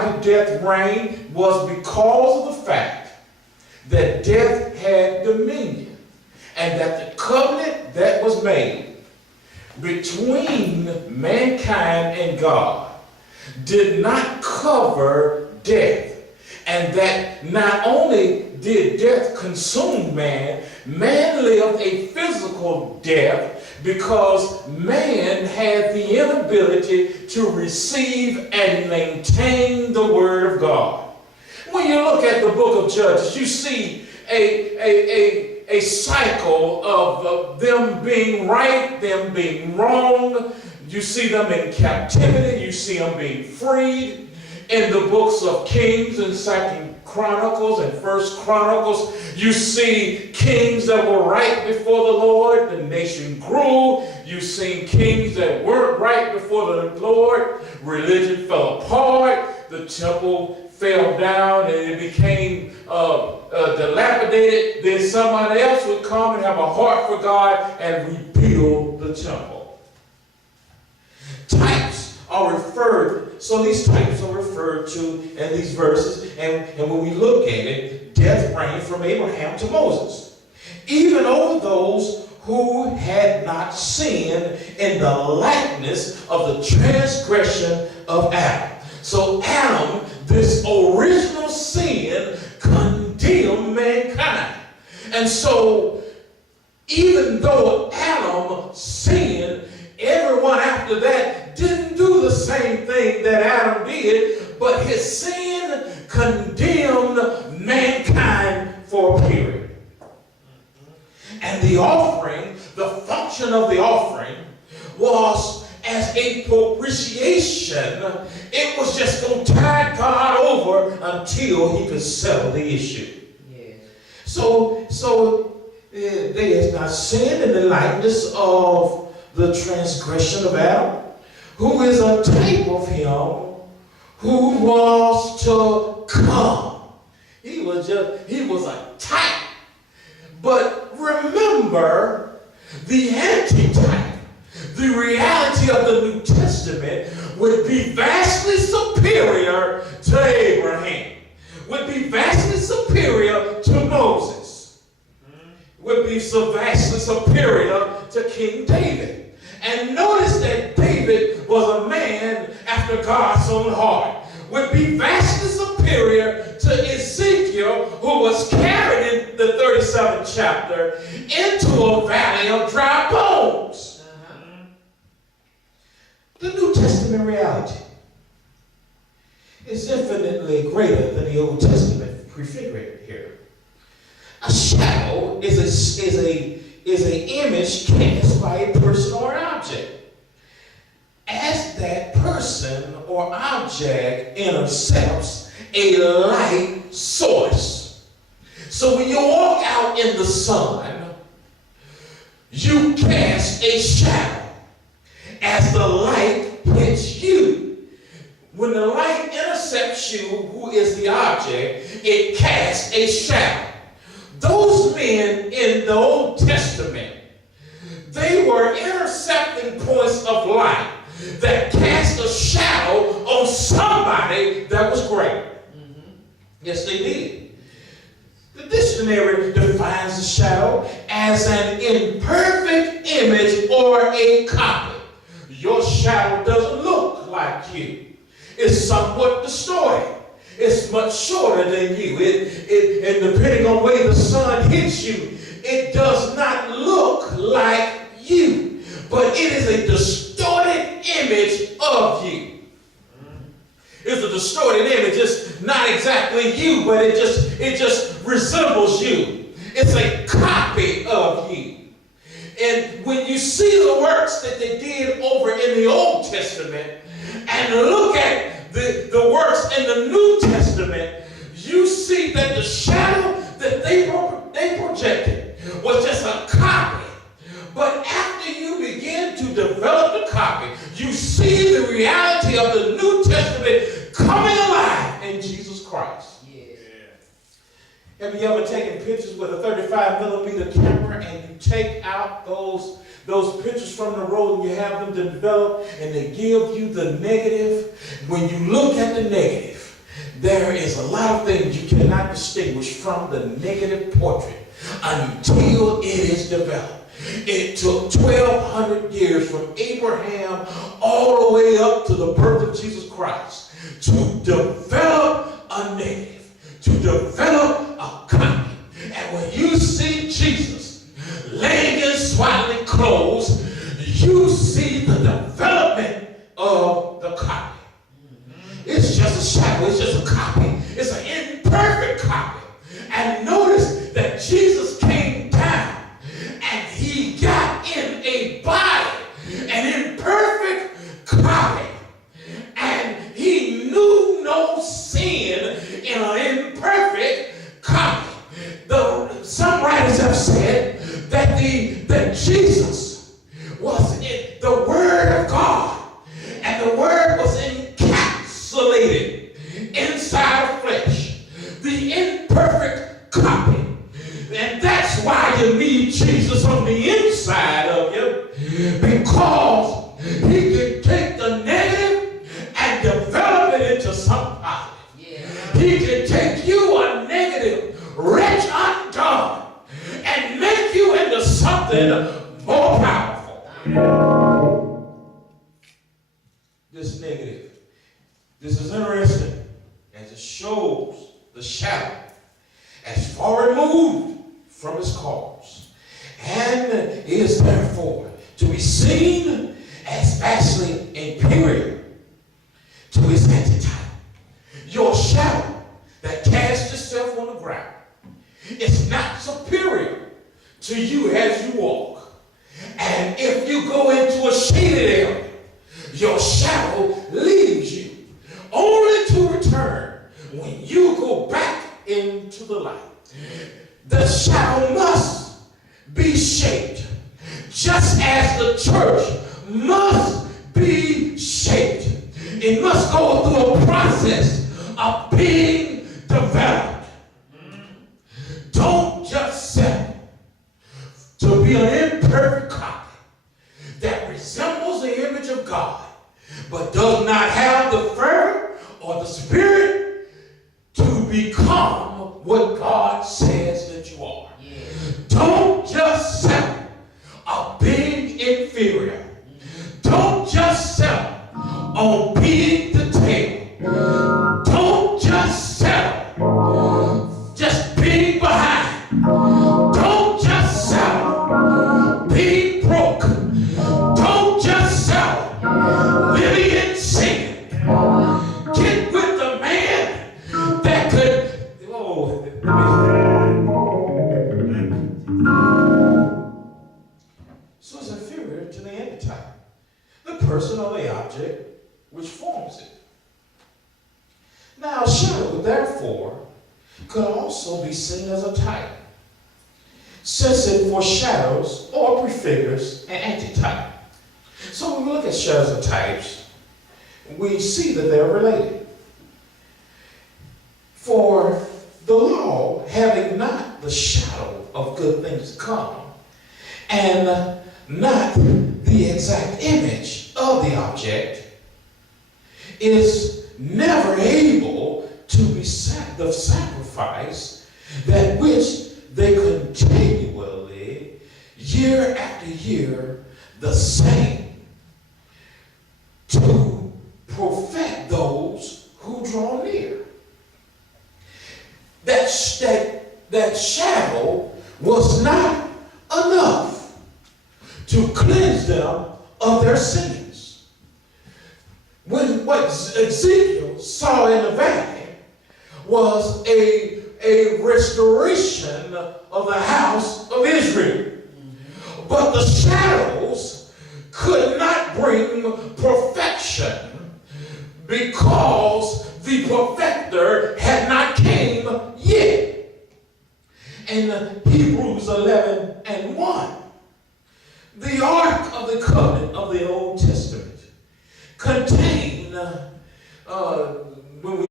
did death reign was because of the fact that death had dominion, and that the covenant that was made between mankind and God did not cover death. And that not only did death consume man, man lived a physical death because man had the inability to receive and maintain the Word of God. When you look at the book of Judges, you see a cycle of them being right, them being wrong. You see them in captivity. You see them being freed. In the books of Kings and Second Chronicles and First Chronicles, you see kings that were right before the Lord, the nation grew. You see kings that weren't right before the Lord, religion fell apart, the temple fell down and it became dilapidated. Then somebody else would come and have a heart for God and rebuild the temple. Types are referred, so these types are referred to in these verses, and when we look at it, death reigned from Abraham to Moses, even over those who had not sinned in the likeness of the transgression of Adam. So Adam, this original sin, condemned mankind. And so even though Adam sinned, everyone after that didn't do the same thing that Adam did, but his sin condemned mankind for a period. And the offering, the function of the offering, was as a propitiation. It was just going to tide God over until he could settle the issue. Yeah. So there is not sin in the likeness of the transgression of Adam, who is a type of him who was to come. He was a type. But remember, the antitype, the reality of the New Testament, would be vastly superior to Abraham, would be vastly superior to Moses, would be so vastly superior to King David. And notice that David was a man after God's own heart, would be vastly superior to Ezekiel, who was carried in the 37th chapter into a valley of dry bones. The New Testament reality is infinitely greater than the Old Testament prefigured here. A shadow is an image cast by a person or an object. As that person or object intercepts a light source. So when you walk out in the sun, you cast a shadow as the light hits you. When the light intercepts you, who is the object, it casts a shadow. Those men in the Old Testament, they were intercepting points of light that cast a shadow on somebody that was great. Yes, they did. The dictionary defines a shadow as an imperfect image or a copy. Your shadow doesn't look like you. It's somewhat distorted. It's much shorter than you. And depending on where the sun hits you, it does not look like you. But it is a distorted image of you. It's a distorted image. It's not exactly you, but it just resembles you. It's a copy of you. And when you see the works that they did over in the Old Testament and look at the works in the New Testament, you see that the shadow that they projected was just a copy. But after you begin to develop the copy, you see the reality of the New Testament coming alive in Jesus Christ. Yeah. Have you ever taken pictures with a 35mm camera and you take out those pictures from the roll and you have them develop and they give you the negative? When you look at the negative, there is a lot of things you cannot distinguish from the negative portrait until it is developed. It took 1,200 years from Abraham all the way up to the birth of Jesus Christ to develop a negative, to develop a copy. And when you see Jesus laying in swaddling clothes, you see the development of the copy. It's just a shadow, it's just a copy. It's an imperfect copy. And notice that Jesus came down and he got in a body, an imperfect copy. And he knew no sin in an imperfect copy. Some writers have said that Jesus was in the Word of God, and the Word was encapsulated inside of flesh, the imperfect copy. And that's why you need Jesus on the inside of you, because he can take the negative and develop it into something positive. Yeah. He can take you, a negative, wretch undone, and make you into something more powerful. This negative, this is interesting, as it shows the shadow as far removed from its cause, and is therefore to be seen as vastly inferior to its antitype. Your shadow that casts itself on the ground is not superior to you as you walk. And if you go into a shaded area, your shadow leaves you, only to return when you go back into the light. The shadow must be shaped, just as the church must be shaped. It must go through a process of being developed. Don't just settle to be an imperfect copy that resembles the image of God, but does not have the fervor or the spirit to become what God says that you are. Yeah. Don't just settle on being inferior. Don't just settle on being the tail. Don't just settle just being behind. Don't just settle being broke. Don't just settle living in sin. Get with the man that could, so it's inferior to the antitype, the person or the object which forms it. Now, a shadow, therefore, could also be seen as a type, since it foreshadows or prefigures an antitype. So when we look at shadows and types, we see that they're related. For the law, having not the shadow of good things to come, and not the exact image of the object, is never able to be the sacrifice that which they continually, year after year, the same, to perfect those who draw near. That shadow was not enough to cleanse them of their sins. When what Ezekiel saw in the valley was a restoration of the house of Israel. But the shadows could not bring perfection because the perfecter had not came yet. In Hebrews 11:1, the Ark of the Covenant of the Old Testament contained, when we